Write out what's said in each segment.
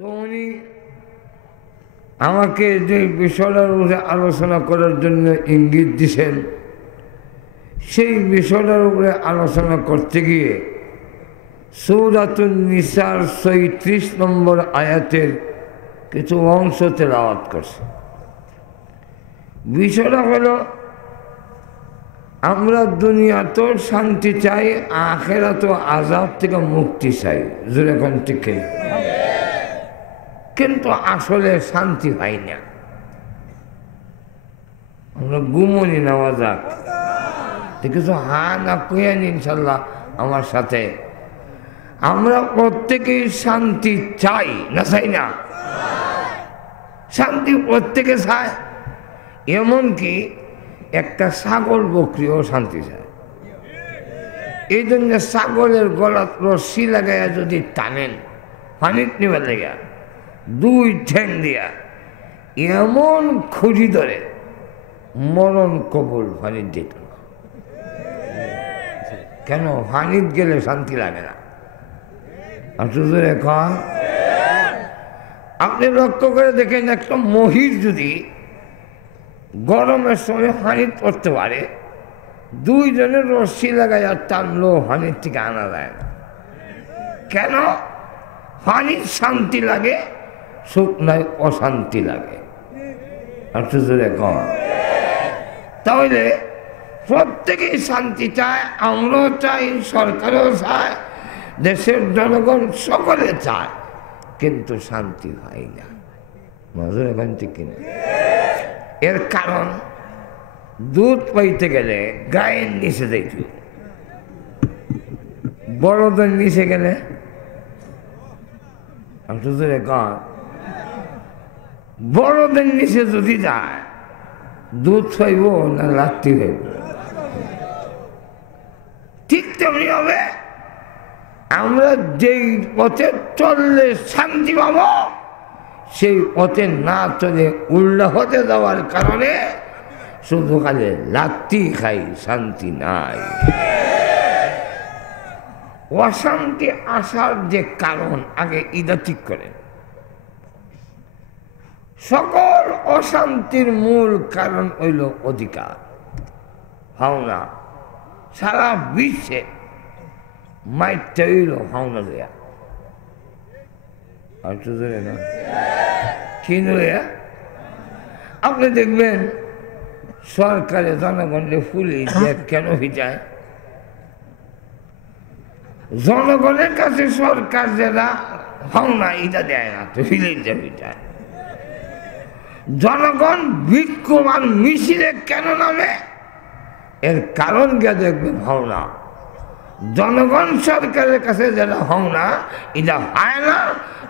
তো উনি আমাকে যে বিষয়টার উপরে আলোচনা করার জন্য ইঙ্গিত দিছেন, সেই বিষয়টার উপরে আলোচনা করতে গিয়ে সূরাতুন নিসার ৩৬ নম্বর আয়াতের কিছু অংশ তেলাওয়াত করছে। বিষয়টা হলো, আমরা দুনিয়াতেও শান্তি চাই, আখিরাতেও আযাব থেকে মুক্তি চাই। জোরে কোন ঠিক, কিন্তু আসলে শান্তি পাই না। আমরা ঘুমনি নেওয়া যাক, কিছু হা না কইয়ান ইনশাল্লাহ আমার সাথে। আমরা প্রত্যেকেই শান্তি চাই না, চাই না? শান্তি প্রত্যেকে চায়, এমনকি একটা ছাগল বকরিও শান্তি চায়। এই জন্য ছাগলের গলাত রশি লাগাইয়া যদি টানেন পানিত নিবার লেগা, দুই ঠ্যাং দিয়া এমন খুঁজি ধরে মরণ কবুল পানির দিত না। কেন? পানিত গেলে শান্তি লাগে না। এখন আপনি লক্ষ্য করে দেখেন, একটা মহিষ যদি গরমের সময় পানিত পড়তে পারে, দুইজনের রশি লাগাইয়া টানলেও পানির থেকে আনা যায় না। কেন? পানির শান্তি লাগে, শুকনায় অশান্তি লাগে। তাহলে প্রত্যেকেই শান্তি চায়, আমরাও চাই, সরকারও চায়, দেশের জনগণ সকলে চায়, কিন্তু শান্তি হয় না। মজুর এখন ঠিক কিনা? এর কারণ, দুধ পাইতে গেলে গায়ের নিচে যাইতে, বড়দের নিচে গেলে বড়দের নিচে যদি যায়, দুধ পাইব না লাত্তি পাইব? ঠিক তেমনি হবে, আমরা যেই পথে চললে শান্তি পাব, সেই পথে না চলে উল্টা হতে যাওয়ার কারণে শুধু খালি লাত্তি খাই, শান্তি নাই। অশান্তি আসার যে কারণ, আগে ইদা ঠিক করেন। সকল অশান্তির মূল কারণ হইল অধিকার, ভাওনা। সারা বিশ্বে মাইরটা হইল ভাওনা দেয়া। আর তো ধরে না কি নয়া? আপনি দেখবেন সরকারে জনগণকে পুলিশ কেন ভিজায়? জনগণের কাছে সরকার যেটা ভাওনা এটা দেয় না, তো ভিলেজে ভিজায়। জনগণ বিক্ষোভান মিছিলে কেন নামে? এর কারণ গিয়ে দেখবে ভাওনা। জনগণ সরকারের কাছে যেটা ভাওনা এটা হয় না,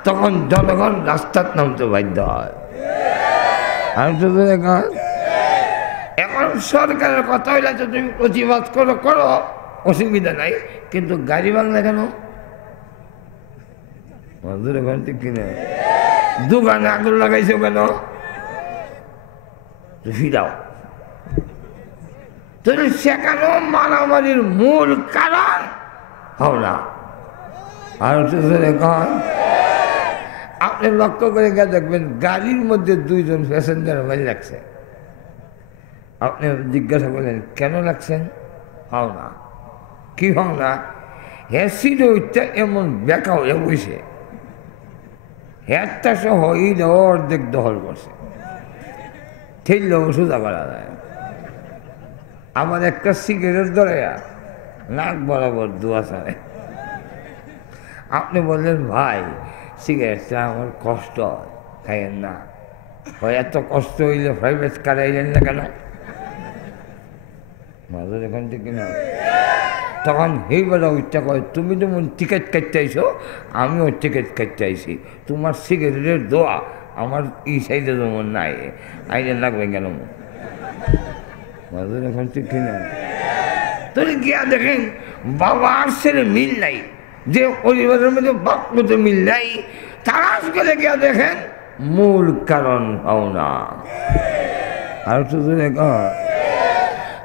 তখন জনগণ রাস্তার নামতে বাধ্য হয়। আমি তো এখন সরকারের কথা হইলে তো তুমি প্রতিবাদ করো, করো, অসুবিধা নাই, কিন্তু গাড়ি বাংলা কেন? কিনে দোকানে আগুন লাগাইছো কেন? ফিরাও। তাহলে সেখানে মারামারির মূল কারণ ভাওনা। আর এখন আপনি লক্ষ্য করে গিয়ে দেখবেন, গাড়ির মধ্যে দুইজন প্যাসেঞ্জার মারি লাগছে। আপনি জিজ্ঞাসা করলেন কেন লাগছেন? ভাওনা। কি ভাওনা? হ্যাঁ ওইটা এমন বেকা হয়ে বসে, হ্যাঁটা সহ এইটা অর্ধেক দখল করছে, ঠেললেও সোজা করা যায়। আমার একটা সিগারেট ধরে নাক বরাবর দোয়া ছাড়ে। আপনি বললেন ভাই সিগারেটটা আমার কষ্ট হয়, খাইয়েন না। ভাই এত কষ্ট হইলে প্রাইভেট কার আইলেন না কেন? মাঝে এখান থেকে না, তখন এইবার ওইটা কয়, তুমি যেমন টিকিট কাটতে আইছো, আমিও টিকিট কাটতে আইছি, তোমার সিগারেটের দোয়া আমার এই সাইডে যেমন নাই, আইলেন লাগবে কেন? মাঝে এখন ঠিক কিনা? তাহলে গিয়া দেখেন বাবা আর ছেলে মিল নাই, যে পরিবারের মধ্যে বাপ মতো মিল নাই, তারাস করে গিয়া দেখেন মূল কারণ ভাওনা। আর তো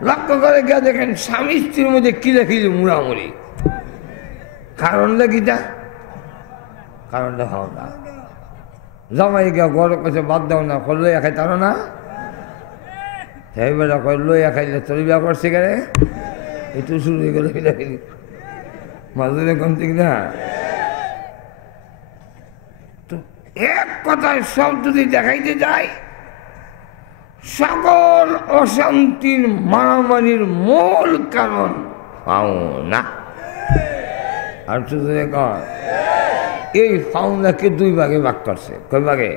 লক্ষ্য করে গিয়া দেখেন স্বামী স্ত্রীর মধ্যে কিলাকিলি মুড়ামুড়ি, কারণটা কিটা? কারণটা ভাওনা। জামাই গিয়া গড় কাছে বাদ দাও না, লইয়া খাই তারো না, এইবার কয় লইয়া খাইলে তোর বিয়া করছে কেন, একটু শুরু হয়ে গেল মাজুরে কম ঠিক না। তো এক কথায় সব যদি দেখাইতে যায়, সকল অশান্তির মারামারির মূল কারণ পাওনা। আর শুধু এই পাওনাকে দুই ভাগে ভাগ করছে। কয় ভাগে?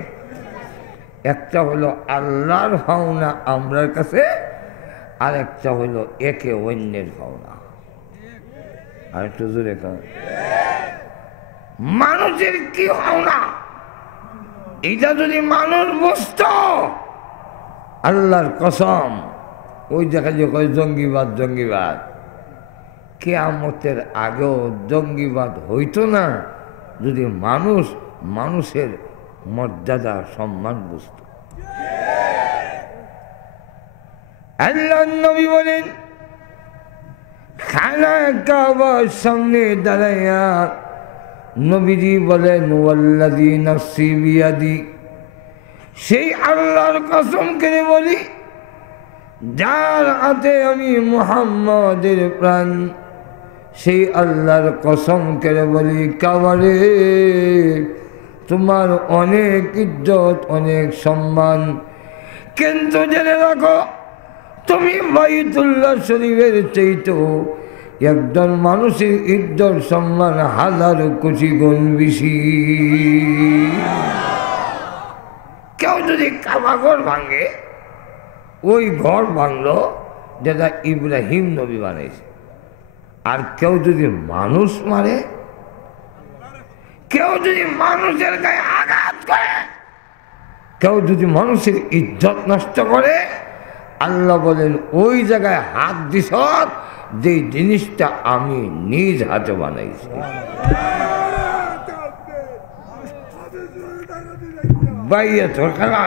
একটা হলো আল্লাহর পাওনা আমরার কাছে, আর একটা হলো একে অন্যের পাওনা। আর একটু জোরে কয় মানুষের কি পাওনা, এটা যদি মানুষ বুঝত, আল্লাহর কসম ওই দেখা যে কয় জঙ্গিবাদ জঙ্গিবাদ, কিয়ামতের আগেও জঙ্গিবাদ হইতো না যদি মানুষ মানুষের মর্যাদা সম্মান বুঝত। আল্লাহর নবী বলেন, খানা কাবার সামনে দাঁড়াইয়া নবীজি বলেন, ওয়াল্লাযী নাফসি বিয়াদি, সেই আল্লাহর কসম করে বলি যার হাতে আমি মুহাম্মদের প্রাণ, সেই আল্লাহর কসম করে বলি কাবারে তোমার অনেক ইজ্জত অনেক সম্মান, কিন্তু জেনে রাখো তুমি বাইতুল্লাহ শরীফের চাইতো একজন মানুষের ইজ্জত সম্মান 1000 কোটি গুণ বেশি। কেউ যদি কাবা ঘর ভাঙে, ওই ঘর ভাঙলো যেটা ইব্রাহিম নবী বানাইছে। আর কেউ যদি মানুষ মারে, কেউ যদি মানুষের গায়ে আঘাত করে, কেউ যদি মানুষের ইজ্জত নষ্ট করে, আল্লাহ বলেন ওই জায়গায় হাত দিস যে জিনিসটা আমি নিজ হাতে বানাইছি। বাইরে তোর খেলা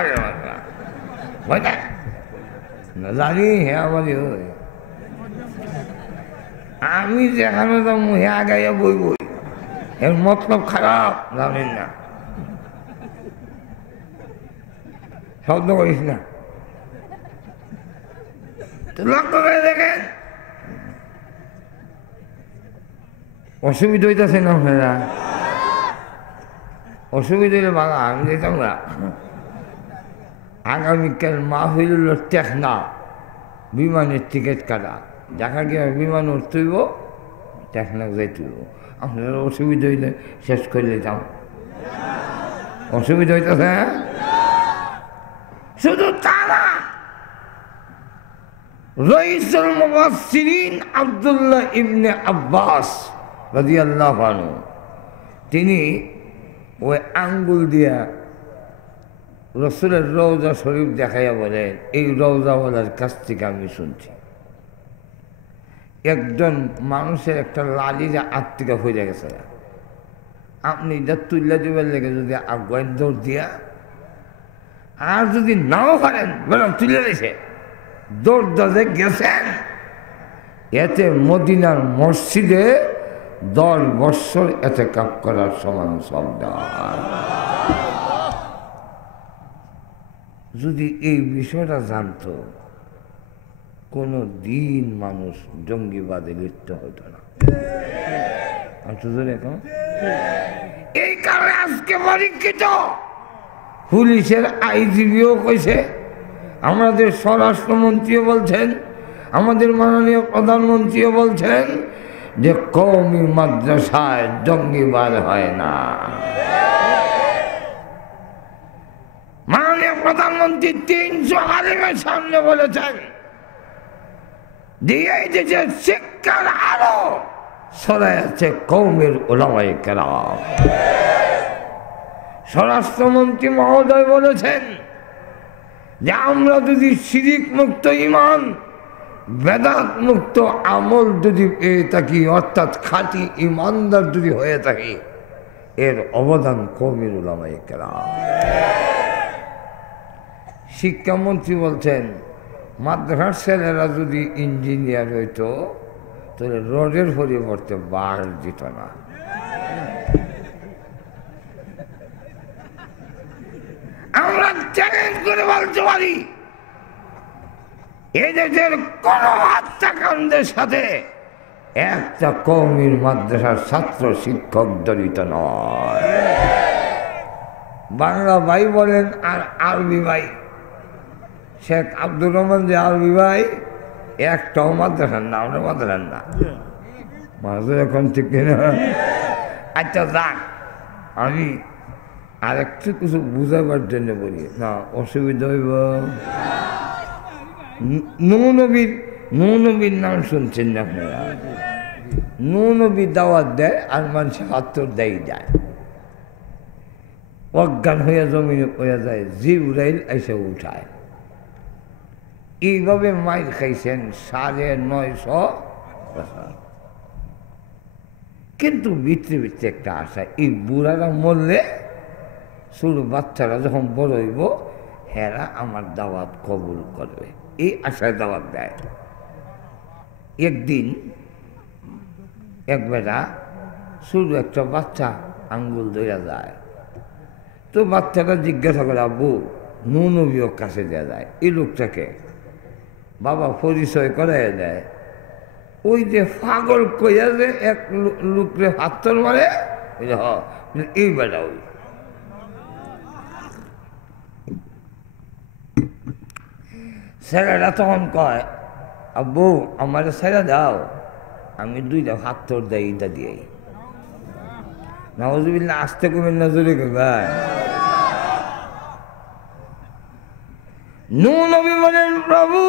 না জানি হে আমারই হয়, আমি যেখানে যাবো হে আগাইয়া বই বই, এর মতলব খারাপ জানেন না, শব্দ করিস না। তো লক্ষ্য করে দেখেন অসুবিধা হইতেছে না আপনারা, অসুবিধা হইলে বাবা আমি যেতাম না। আগামীকাল মাহফিল টেকনা বিমানের টিকিট কাটা, দেখা গিয়ে বিমান উঠতেইব, টেকনা যাইতেইব। আপনারা অসুবিধা হইলে শেষ করে যেতাম, অসুবিধা হইতেছে। শুধু তারা রইসুল মুফাসসিরিন আব্দুল্লাহ ইবনে আব্বাস রাদিয়াল্লাহু আনহু, তিনি ওই আঙ্গুল দিয়া রসুলের রওজা শরীফ দেখাইয়া বলেন, এই রওজাওয়ালার কাছ থেকে আমি শুনছি একজন মানুষের একটা লালিজা আত্মিকা হয়ে গেছে, আপনি যা তুল্লা দিবার লেগে যদি আগুয়ার দৌড় দিয়া, আর যদি নাও পারেন বলেন তুলে দিয়েছে, দৌড় দৌড়ে গেছেন, এতে মদিনার মসজিদে 10 বৎসর এতে কাপ করার সমান শব্দ। যদি এই বিষয়টা জানতো, কোনো দিন মানুষ জঙ্গিবাদে লিপ্ত হতো না। এই কারণে আজকে পরীক্ষিত পুলিশের আইজিবিও কইছে, আমাদের স্বরাষ্ট্রমন্ত্রীও বলছেন, আমাদের মাননীয় প্রধানমন্ত্রীও বলছেন যে কওমি মাদ্রাসায় জঙ্গিবাদ হয় না। মাননীয় প্রধানমন্ত্রী 300 আলিমের সামনে বলেছেন যে এই দেশের শিক্ষার আলো ছড়ায় আছে কওমের উলামায়ে কেরাম। স্বরাষ্ট্রমন্ত্রী মহোদয় বলেছেন যে আমরা যদি শিরিক মুক্ত ঈমান, বেদাত মুক্ত আমল যদি পেয়ে থাকি, অর্থাৎ খাঁটি ঈমানদার যদি হয়ে থাকি, এর অবদান কওমের উলামায়ে কেরাম। শিক্ষামন্ত্রী বলছেন মাদ্রাসার ছেলেরা যদি ইঞ্জিনিয়ার হইতো তাহলে রোডের পরিবর্তে বাস দিত না। বলতে পারি এদেশের কোন হত্যাকাণ্ডের সাথে একটা কওমির মাদ্রাসার ছাত্র শিক্ষক জড়িত নয়। বাংলা ভাই বলেন আর আরবি ভাই, শেখ আব্দুর রহমান যে আরবি ভাই, একটাও মাদ্রাসার না, আমরা মাদ্রাসার না। মাদ্রাসা এখন ঠিক কিনা? আচ্ছা যাক, আমি আরেকটু কিছু বুঝাবার জন্য বলি না, অসুবিধা হইব। নবীর নাম শুনছেন না আপনারা? নবী দাওয়াত দেয় আর মানুষের হাত্তর দেয় যায়, অজ্ঞান হইয়া জমিনে পড়ে যায়, জিবরাইল এসে উঠায়। এইভাবে মাইর খাইছেন 950 বছর। কিন্তু ভিতরে ভিতরে একটা আশা, এই বুড়ারা মরলে ছোট বাচ্চারা যখন বড় হইব হেরা আমার দাওয়াত কবুল করবে, এই আশায় দাওয়াত দেয়। একদিন এক বেটা শুধু একটা বাচ্চা আঙ্গুল ধরে যায়, তো বাচ্চাটা জিজ্ঞাসা করে, আব্বু নবীর কাছে দেওয়া যায়? এই লোকটাকে বাবা পরিচয় করাই দেয়। ওই যে পাগল কইয়া যে এক লোকরে হাতর মারে, এই বেটা ওই। ছেলেটা তখন কয়, আব্বু আমার ছেড়ে দাও, আমি 2টা হাতর দেয় ইটা দিয়ে। নাউজুবিল্লাহ, আসতে কমেন না, জোরে কইবেন। নবী বলেন, প্রভু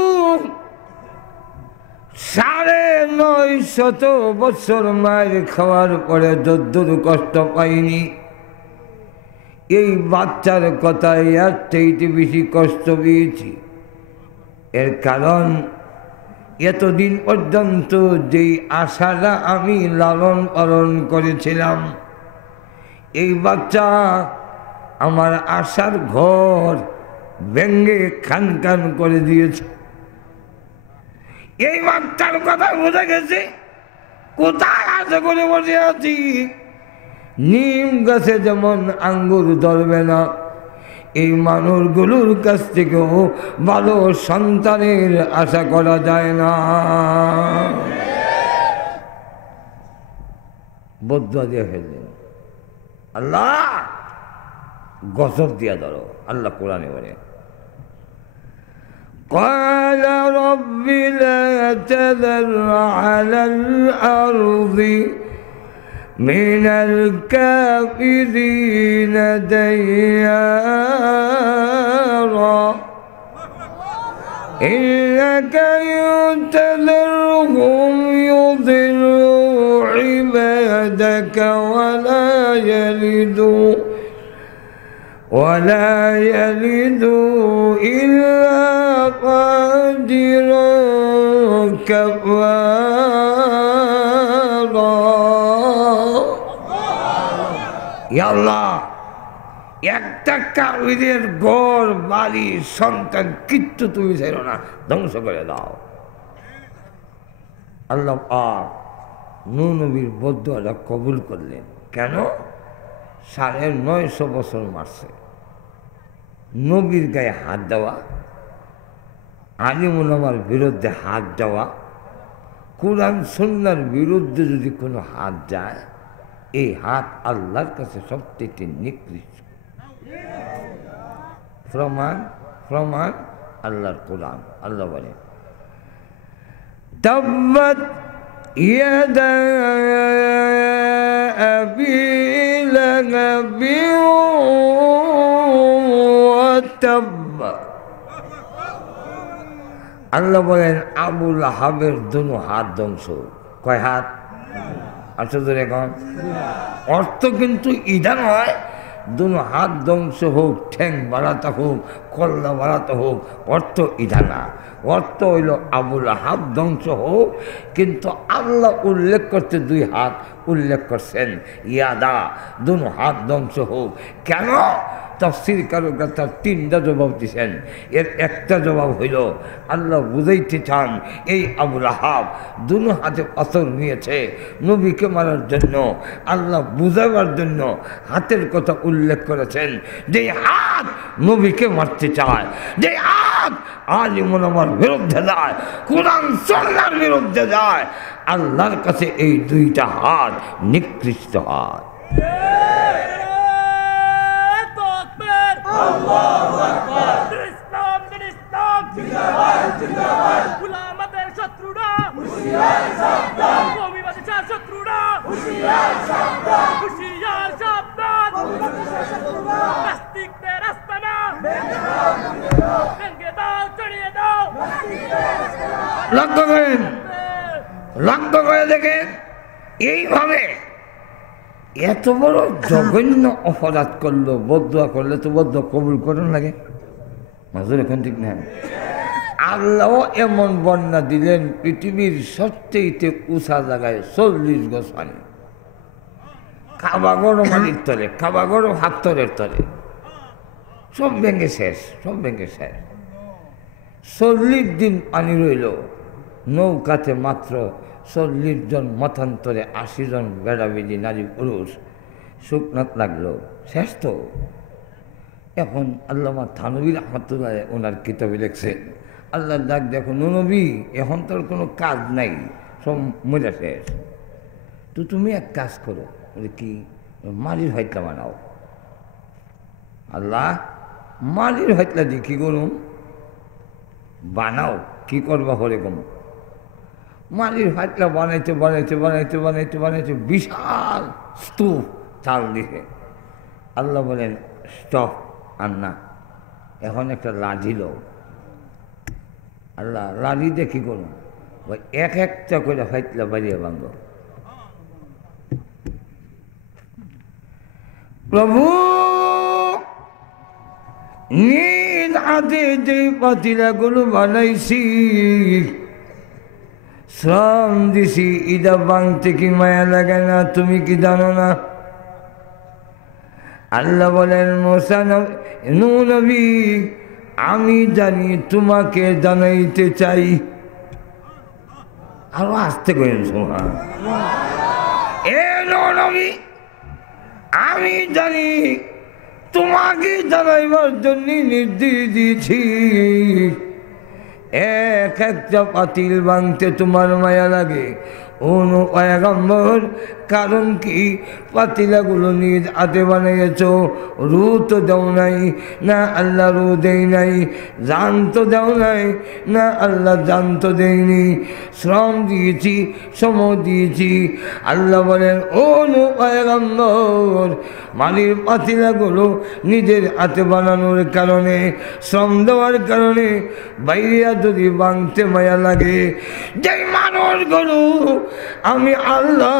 950 বছর মায়ের খাওয়ার পরে যদ্দুর কষ্ট পাইনি, এই বাচ্চার কথায় এর চাইতে বেশি কষ্ট পেয়েছি। এর কারণ এতদিন পর্যন্ত যেই আশাটা আমি লালন পালন করেছিলাম, এই বাচ্চা আমার আশার ঘর ভেঙ্গে খান খান করে দিয়েছে। এই বাচ্চার কথা বোঝা গেছে কোথায় আশা করে বসে আছি। নিম গাছে যেমন আঙ্গুর ধরবে না, এই মানুষগুলোর কাছ থেকেও ভালো সন্তানের আশা করা যায় না। বদুয়া দিয়ে ফেললেন, আল্লাহ গজব দিয়া ধরো। আল্লাহ কোরআনে বলে, قال رب لا تذر على الأرض من الكافرين ديارا إنك إن تذرهم يضلوا عبادك ولا يلدوا إلا فاجرا كفارا। يا الله, একটা কাফিরের ঘর বাড়ি সন্তান কিচ্ছু তুমি ছিল না, ধ্বংস করে দাও। আল্লাহ পাক নবীর বদুয়াটা কবুল করলেন। কেন? 950 বছর মারছে। নবীর গায়ে হাত দেওয়া, আলিম উলামার বিরুদ্ধে হাত দেওয়া, কোরআন সুন্নাহর বিরুদ্ধে যদি কোনো হাত যায়, এই হাত আল্লাহর কাছে সবচেয়ে নিকৃষ্ট। প্রমাণ আল্লাহর কোরআন। আল্লাহ বলে, তাব্বাত ইয়াদা আবি লাহাবি ওয়া তাব্বা। আল্লাহ বলেন, আবু লাহাবের দুনো হাত ধ্বংস। কয় হাত? আচ্ছা ধরে এখন অর্থ কিন্তু ইধা নয় দুনো হাত ধ্বংস হোক, ঠ্যাং বাড়াতে হোক, কল্লা বাড়াতে হোক, অর্থ ইধা না। অর্থ হইল আবু লাহাব ধ্বংস হোক, কিন্তু আল্লাহ উল্লেখ করতে 2 হাত উল্লেখ করছেন, ইয়াদা দুনো হাত ধ্বংস হোক। কেন? তাফসীরকারকরা তার তিনটা জবাব দিয়েছেন। এর একটা জবাব হইল আল্লাহ বুঝাইতে চান এই আবু লাহাব দুনো হাতে পাথর নিয়েছে নবীকে মারার জন্য। আল্লাহ বুঝাবার জন্য হাতের কথা উল্লেখ করেছেন, যে হাত নবীকে মারতে চায়, যে হাত আলিম ওলামার বিরুদ্ধে যায়, কোরআন সুন্নাহর বিরুদ্ধে যায়, আল্লাহর কাছে এই দুইটা হাত নিকৃষ্ট হাত। লক্ষ্য করেন, লক্ষ্য করে দেখেন, এইভাবে এত বড় জঘন্য অপরাধ করলো, বদুয়া করলে তো বদুয়া কবুল করেন লাগে মাজুর এখন ঠিক না। আল্লাহ এমন বন্যা দিলেন পৃথিবীর সবচেয়ে উঁচা জায়গায় 40 গজ পানি, কাবাগরও মাটির তলে, কাবাগরও হাতরের তলে, সব ভেঙে শেষ, সব ভেঙে শেষ। 40 দিন পানি রইল, নৌকাতে মাত্র 40 জন মতান্তরে 80 জন বেড়াবেড়ি নারী পুরুষ শুকনাত লাগলো, শেষ তো। এখন আল্লামা থানবী রহমতুল্লাহ ওনার কিতাবে লিখছেন, আল্লাহ ডাক দেখো নবী এখন তোর কোনো কাজ নাই, সব মজা শেষ, তো তুমি এক কাজ করো, বলে কি, মালির হয়তলা বানাও। আল্লাহ মালির হয়তলা দিয়ে কী করুন, বানাও, কি করবা হরে কম। মালির হয়তলা বানাইতে বানাইতে বানাইতে বানাইতে বানাইতে বিশাল স্তূপ চাল দিছে। আল্লাহ বলেন স্টপ, আর না, এখন একটা লাঠি লো। আল্লাহ লাঠি দিয়ে কী করুন, এক একটা করে হয়তলা বাড়িয়ে ভাঙব। প্রভু নিজ হাতে যে পাতিলাগুলো বানাইছি, শ্রম দিছি, ইদা ভাঙতে কি মায়া লাগে না, তুমি কি জানো না? আল্লাহ বলেন মুসা নবী আমি জানি, তোমাকে জানাইতে চাই। আরো আসতে করেন সোহা, এ নবী আমি জানি, তোমাকে জানাইবার জন্য নির্দেশ দিয়েছি। এক একটা পাতিল ভাঙতে তোমার মায়া লাগে, অনু পয়গম্বর, কারণ কি পাতিলাগুলো নিজ হাতে বানিয়েছ, রু তো দেও নাই না, আল্লাহ রু দেই নাই, জান তো দেও নাই না, আল্লাহ জান তো দেয়নি, শ্রম দিয়েছি, সময় দিয়েছি। আল্লাহ বলেন অনু পয়গম্বর, মালির পাতিলাগুলো নিজের হাতে বানানোর কারণে, শ্রম দেওয়ার কারণে বাইরিয়া যদি ভাঙতে মায়া লাগে, যে মানুষগুলো আমি আল্লাহ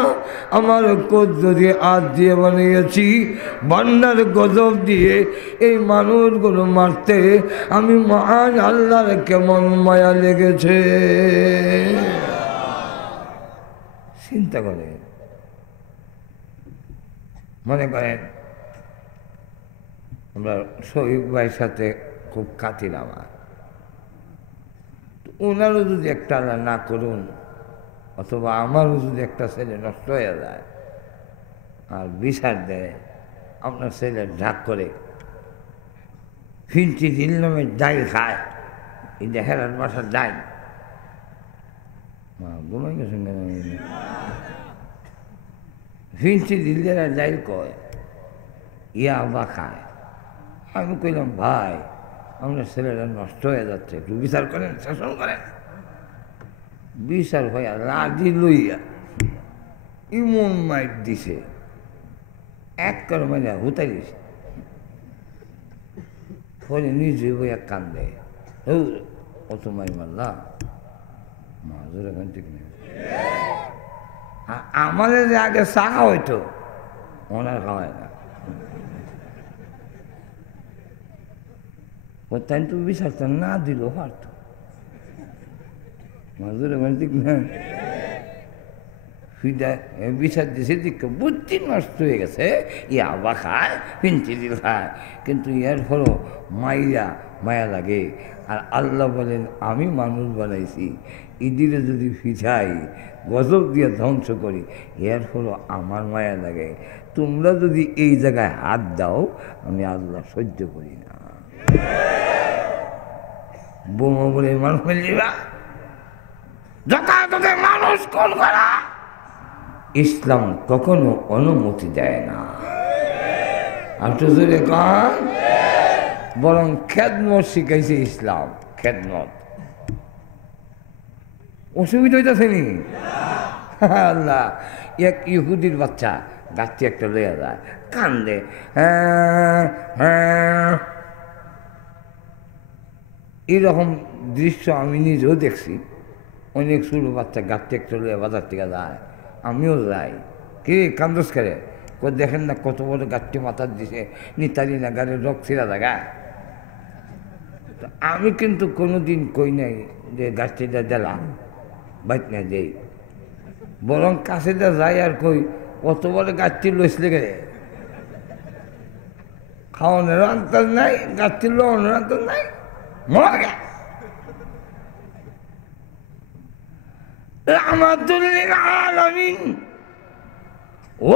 আমার কুদরতি হাত দিয়ে বানিয়েছি, বন্যার গজব দিয়ে এই মানুষগুলো মারতে আমি মহান আল্লাহর কেমন মায়া লেগেছে। চিন্তা করে, মনে করেন আমরা শহীদ ভাইয়ের সাথে খুব কাতির, আমার ওনারও যদি একটা আল্লাহ না করুন, অথবা আমারও যদি একটা ছেলে নষ্ট হয়ে যায় আর বিচার দেয়, আপনার ছেলে ঝাঁক করে ফিরতি দিল নামে যাই খায়, এই যে হেরার বাসার যাই ঘুমাই গেছেন কেন, ফিরতি দিল যারা যাই কয় ইয়া বা খায়। আমি কইলাম ভাই আপনার ছেলেটা নষ্ট হয়ে যাচ্ছে, একটু বিচার করেন, শাসন করেন। বিচার হইয়া লাঠি লইয়া ইমন মাইট দিছে, এক করে মাইয়া হুতাই দিছে, পরে নিজে বইয়া কান্দে, কত মাই মারলা মাজুর এখন ঠিক নেই। আমাদের যে আগে চা হইতো ওনার খাওয়ায় না, তাই তো বিচারটা না দিল পারত মাজুর এখন ঠিক না। বিচার দিছে দিকে বুদ্ধি নষ্ট হয়ে গেছে, ইয়াবা খায়, পেন্সিল খায়, কিন্তু ইয়ার ফলও মায়া লাগে। আর আল্লাহ বলেন আমি মানুষ বানাইছি, ইদিরে যদি ফিছাই গজব দিয়ে ধ্বংস করি, এর ফলও আমার মায়া লাগে। তোমরা যদি এই জায়গায় হাত দাও, আমি আল্লাহ সহ্য করি না। বোমা বলে মানুষ ফেললিবা, যথাযথ মানুষ কোন করা ইসলাম কখনো অনুমতি দেয় না। আপনি কান বরং খেদমত শিখাইছে ইসলাম, খেদমত। অসুবিধা হইতেছে নি? আল্লাহ, এক ইহুদির বাচ্চা গাছটি একটা লইয়া যায়, কান্দে, এইরকম দৃশ্য আমি নিজেও দেখছি। অনেক ছোট বাচ্চা গাছটি একটা লইয়া বাজার থেকে যায়, আমিও যাই। কে কান্দস করে? দেখেন না কত বড় গাছটি মাথার দিছে, নিতারি না গাড়ির রক ছিঁড়া জায়গা। আমি কিন্তু কোনোদিন কই নাই যে গাছটিটা দিলাম বাইক না দেই, বরং কাছে যাই আর কই কত বড় গাছটি লইসলে গেলে, খাওয়ানোর আন্তর নাই, গাছটি লোনের আন্তর নাই, মর গে। রাহমাতুল্লিল আলামিন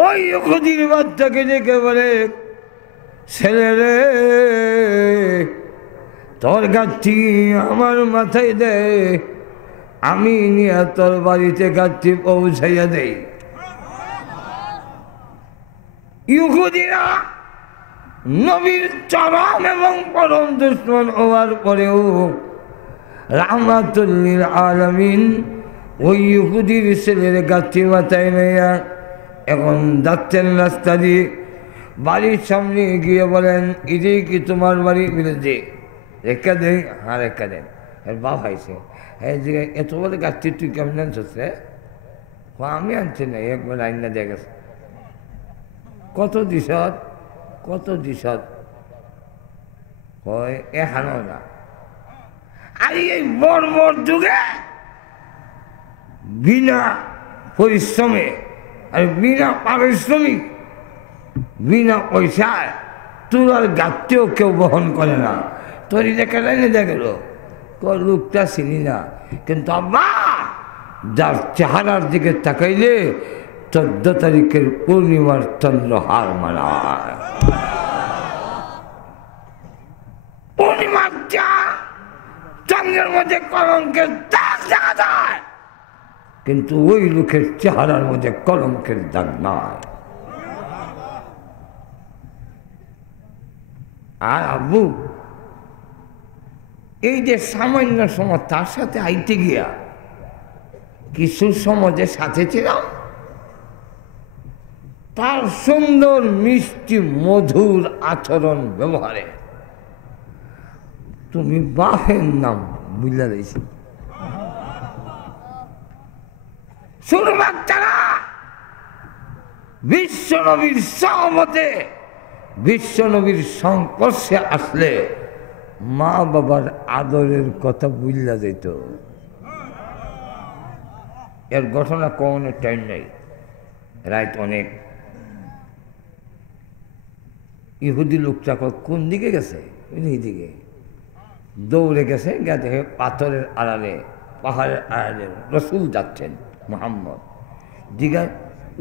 ওই ইহুদির বাচ্চাকে ডেকে বলে, ছেলে রে, তোর গাছটি আমার মাথায় দে, আমি নিয়ে তোর বাড়িতে গাছটি পৌঁছাইয়া দেই। ইহুদিরা নবীর চরম এবং পরম দুশমন হওয়ার পরেও রাহমাতুল্লিল আলামিন ওই ইহুদির ছেলের গাছটি মাথায় নেয়া এখন যাচ্ছেন রাস্তা দিয়ে, বাড়ির সামনে গিয়ে বলেন, এটাই কি তোমার বাড়ি? বলেছে রেখা দেই। হ্যাঁ রেখা দেন। এর বাপ হাইছে, হ্যাঁ যে এত বলে গাছটি তুই কেমন আনছিস রে? আমি আনছি না, একবার আইনা দিয়ে গেছে। কত দিশত, কত দিশত হয় এ হানো না। আর এই বড় বড় যুগে বিনা পরিশ্রমে আর বিনা পারিশ্রমিক, বিনা পয়সায় তোর আর গাছটিও কেউ বহন করে না। তোর দেখা লাইনে দেখা গেল লোকটা চিনি না, কিন্তু আব্বা যার চেহারার দিকে তাকাইলে 14 তারিখের পূর্ণিমার চন্দ্র হার মানায়। পূর্ণিমার চন্দ্রের মধ্যে কলঙ্কের দাগ দেখা যায়, কিন্তু ওই লোকের চেহারার মধ্যে কলঙ্কের দাগ নাই। আর আব্বু এই যে সামান্য সময় তার সাথে আইতে গিয়া কিছু সমাজের সাথে ছিলাম, তার সুন্দর মিষ্টি মধুর আচরণ ব্যবহারে তুমি বাপের নাম বুঝলা দিয়েছি। ছোট বাচ্চারা বিশ্ব নবীর সহমতে বিশ্ব নবীর সংস্পর্শে আসলে মা বাবার আদরের কথা বুঝলা যেত। এর ঘটনা কখনের টাইম নেই, রাত অনেক। ইহুদি লোকটা কোন দিকে গেছে? দিকে দৌড়ে গেছে, গিয়ে দেখে পাথরের আড়ালে, পাহাড়ের আড়ালে রসুল যাচ্ছেন মোহাম্মদ। দিঘায়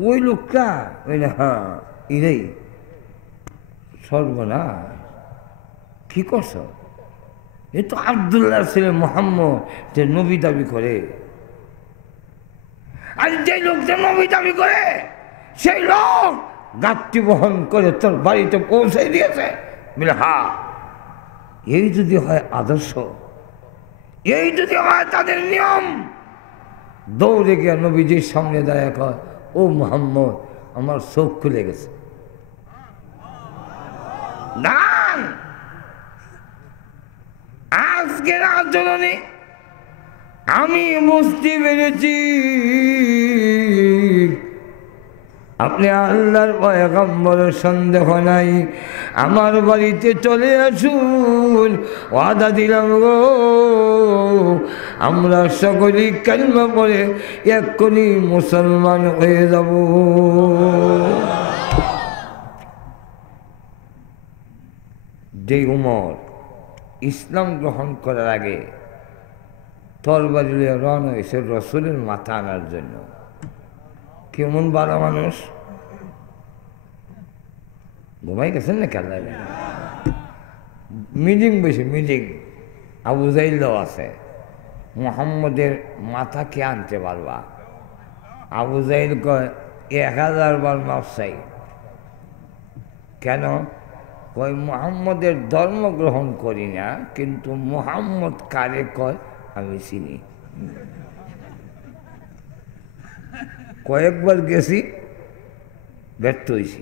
ওই লোকটা ওই না, হ্যাঁ ইরেই সর্বনাশ, কি করছ? এ তো আব্দুল্লাহ ছেলে মোহাম্মদ, যে নবী দাবি করে। আর যে লোকটা নবী দাবি করে সেই লোক গাছটি বহন করে তোর বাড়িতে পৌঁছে দিয়েছে। বলে হ্যাঁ, এই যদি হয় আদর্শ, এই যদি হয় তাদের নিয়ম। দৌড়ে গিয়ে নবীজির সামনে দাঁড়ায় কয়, ও মোহাম্মদ, আমার চোখ খুলে গেছে। দাঁড়ান, আজকের আচরণে আমি বুঝতে পেরেছি আপনি আল্লাহর পয়গম্বরের সন্দেহ নাই, আমার বাড়িতে চলে আসুন, ওয়াদা দিলাম গো আমরা সকলেই কালিমা পড়ে এক্ষুনি মুসলমান হয়ে যাব। যে উমর ইসলাম গ্রহণ করার আগে তরবারি নিয়ে রওনা হয়েছে রসুলের মাথা আনার জন্য। কেমন ভালো মানুষ, ঘুমাই গেছেন না খেলা মিটিং বসে মিটিং। আবু জাইলও আছে, মোহাম্মদের মাথা কে আনতে পারবা? আবু জাইল কয় 1000 বার মাফ চাই। কেন? কয় মোহাম্মদের ধর্ম গ্রহণ করি না, কিন্তু মোহাম্মদ কারে কয় আমি চিনি। কয়েকবার গেছি, ব্যর্থ হয়েছি।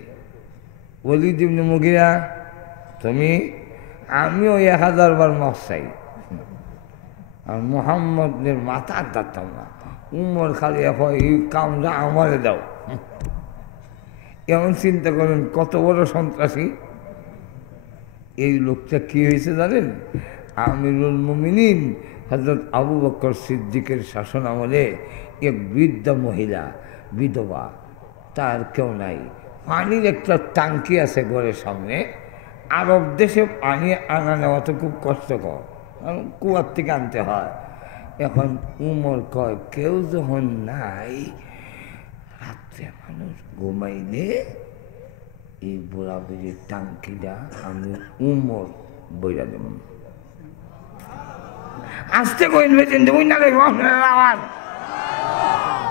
বলি ইবনে মুগিরা তুমি, আমিও 1000 বার মাফ চাই, আর মোহাম্মদের মাথা ধরতাম না। উমর খালি এই কামটা আমারে দাও। এমন চিন্তা করেন কত বড় সন্ত্রাসী। এই লোকটা কি হয়েছে জানেন? আমিরুল মুমিনিন হযরত আবু বকর সিদ্দিকের শাসন আমলে এক বৃদ্ধা মহিলা, বিধবা, তার কেউ নাই, পানির একটা টাঙ্কি আছে ঘরের সামনে। আরব দেশে পানি আনা নেওয়া তো খুব কষ্টকর, কুয়ার থেকে আনতে হয়। এখন উমর কয় কেউ যখন নাই, রাত্রে মানুষ ঘুমাইলে এই বুড়া বুড়ির টাঙ্কিটা আমি উমর বইরা দেব। আসতে কইন বেতন দেবই না, আওয়াজ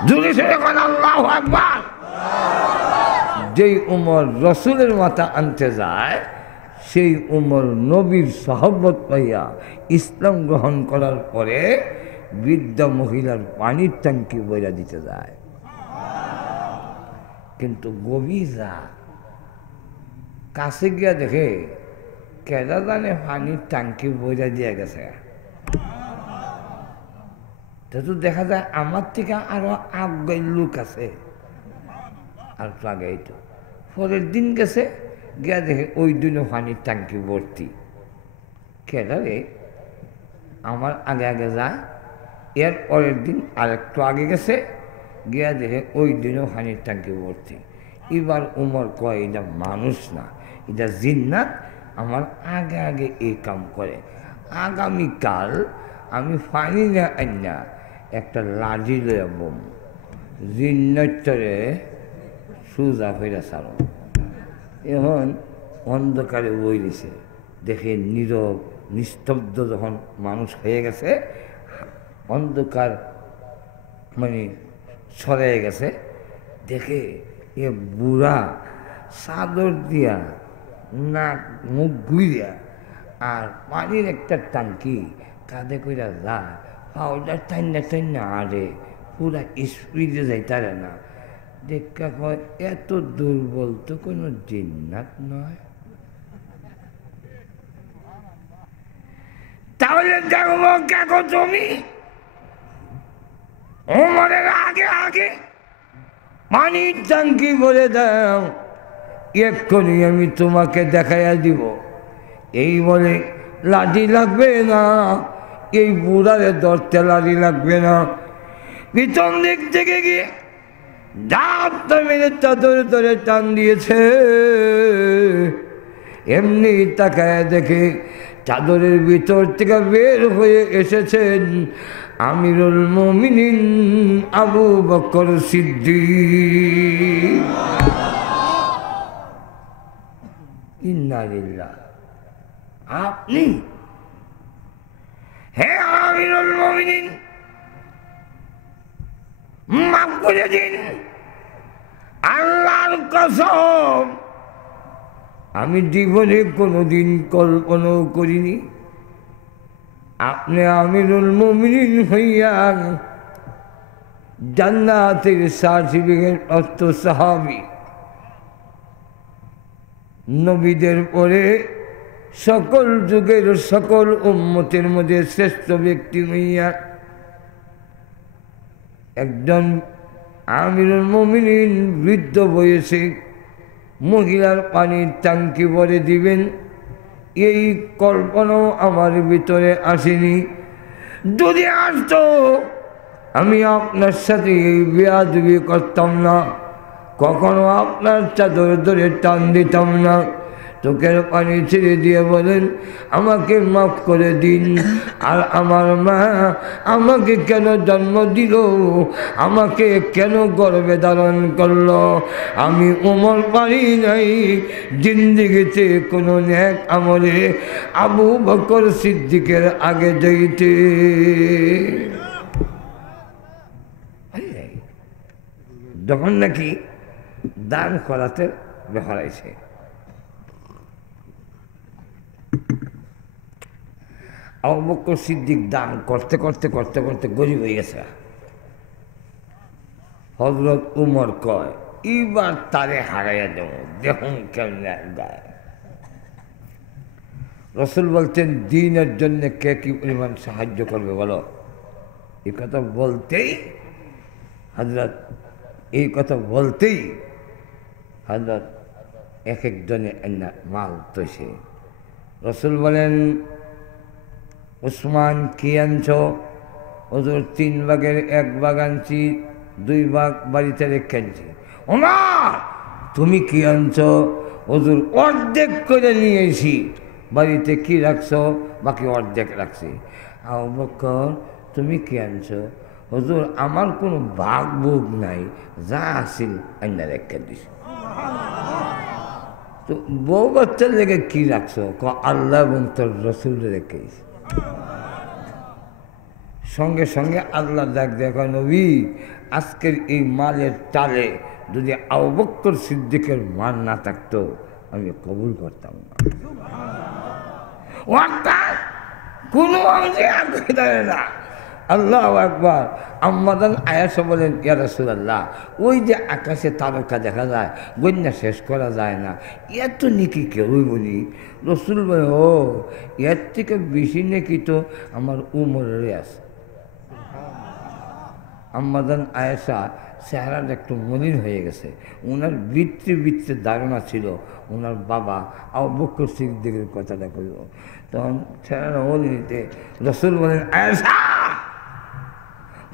জোরে সরে কোন আল্লাহু আকবার। যেই উমর রসুলের মাথা আনতে যায়, সেই উমর নবীর সাহাবত পাইয়া ইসলাম গ্রহণ করার পরে বৃদ্ধা মহিলার পানির ট্যাঙ্কি বইরা দিতে যায়। কিন্তু গভীরা কাছে গিয়া দেখে কেডা জানে পানির ট্যাঙ্কি বইরা দিয়ে গেছে। তো দেখা যায় আমার থেকে আরো আগে লোক আছে, আর তো আগে তো পরের দিন গেছে, গিয়া দেখে ওই দিনও পানির ট্যাঙ্কি ভর্তি। কেডা রে, আমার আগে আগে যায়, এর পরের দিন আরেকটু আগে গেছে, গিয়া দেখে ওই দিনও পানির ট্যাঙ্কি ভর্তি। এবার উমর কয় এটা মানুষ না, এটা জিন্নাত, আমার আগে আগে এই কাম করে। আগামীকাল আমি পানি না আইনা একটা লাঠি লইয়া বম, জিন্নাতরে সুজা হইয়া সারো। এখন অন্ধকারে বই দিছে, দেখে নীরব নিস্তব্ধ যখন মানুষ হয়ে গেছে, অন্ধকার মানে ছড়াই গেছে, দেখে এ বুড়া চাদর দিয়া নাক মুখ গুইয়া আর পানির একটা টাঙ্কি কাঁধে কইরা যায়, পাউডার টাইনা টাইনা আরে পুরা স্পিডে যাইতারে না। দেখা কয় এত দুর্বল তো কোনো জিন্নাত নয়। তাহলে দেখবো দেখো তুমি ওমরের আগে আগে পানির ট্যাঙ্কি বলে দাও, এক্ষুনি আমি তোমাকে দেখাইয়া দিব। এই বলে লাঠি লাগবে না, এই বুড়ারে ধরতে লাঠি লাগবে না। পিছন দিক থেকে গিয়ে ধাপটা মেরে চাদর ধরে টান দিয়েছে। এমনি তাকায় দেখে চাদরের ভিতর থেকে বের হয়ে এসেছেন আমিরুল মুমিনিন আবু বকর সিদ্দিক। ইন্না লিল্লাহ। আপনি হে আমিরুল মুমিনিন, মাফ করে দিন, আল্লাহর কসম আমি জীবনে কোনোদিন কল্পনাও করিনি আপনি আমিরুল মুমিনিন হইয়া জান্নাতের সার্টিফিকেট প্রাপ্ত সাহাবী, নবীদের পরে সকল যুগের সকল উম্মতের মধ্যে শ্রেষ্ঠ ব্যক্তি হইয়া একজন আমিরুল মুমিনিন বৃদ্ধ বয়সে মহিলার পানির ট্যাঙ্কি ভরে দিবেন, এই কল্পনাও আমার ভিতরে আসেনি। যদি আসতো আমি আপনার সাথে এই বেয়াদবি করতাম না, কখনো আপনার চাদর ধরে টান দিতাম না, চোখের পানি ছেড়ে দিয়ে বলেন আমাকে মাফ করে দিন। আর আমার মা আমাকে কেন জন্ম দিল, আমাকে কেন গর্ভে ধারণ করলো, আমি ওমর পারি নাই জিন্দিগিতে কোনো নেক আমলে আবু বকর সিদ্দিকের আগে যাইতে। যখন নাকি দান করাতে বেহরাইছে, আবু বকর সিদ্দিক দান করতে করতে করতে করতে গরিব হয়ে গেছে। হযরত উমর কয় এইবার তারে হারাইয়া দেব, দেখুন কেমনে গায়। রসুল বলছেন দ্বীনের জন্য কে কি পরিমাণ সাহায্য করবে বলো। এই কথা বলতেই হযরত এই কথা বলতেই হযরত এক একজনে মাল তৈছে। রসুল বলেন উসমান কি আনছো? হুজুর 3 ভাগের 1 ভাগ আনছি, 2 ভাগ বাড়িতে রেখে আনছি। ওমর তুমি কি আনছো? হুজুর অর্ধেক করে নিয়ে এসি, বাড়িতে কি রাখছো? বাকি অর্ধেক রাখছি। আবু বকর তুমি কি আনছো? হুজুর আমার কোনো ভাগ ভোগ নাই, যা আসিল আইনা রেখে দিছি। তো বউ বাচ্চার লেগে কি রাখছো? আল্লাহ এবং তোর রসুল রেখেছি। সঙ্গে সঙ্গে আল্লাহ ডাক দেখা নবী আজকের এই মালের টালে যদি আবু বকর সিদ্দিকের মান না থাকতো আমি কবুল করতাম না। কোনো অংশে আগে দেয় না। আল্লাহু আকবার। আম্মাদান আয়েশা বলেন ইয়া রাসূলুল্লাহ, ওই যে আকাশে তারকা দেখা যায়, গণ্যা শেষ করা যায় না, এত নেকি কেউই বলি। রসুল বলে ও এর থেকে বেশি নেকি তো আমার উমরের আছে। আম্মাদান আয়েশা চেহারাটা একটু মলিন হয়ে গেছে, ওনার বৃত্তে ধারণা ছিল ওনার বাবা আবু বকর সিদ্দিকের কথাটা করল। তখন চেহারা মলিনিতে রসুল বলেন আয়েশা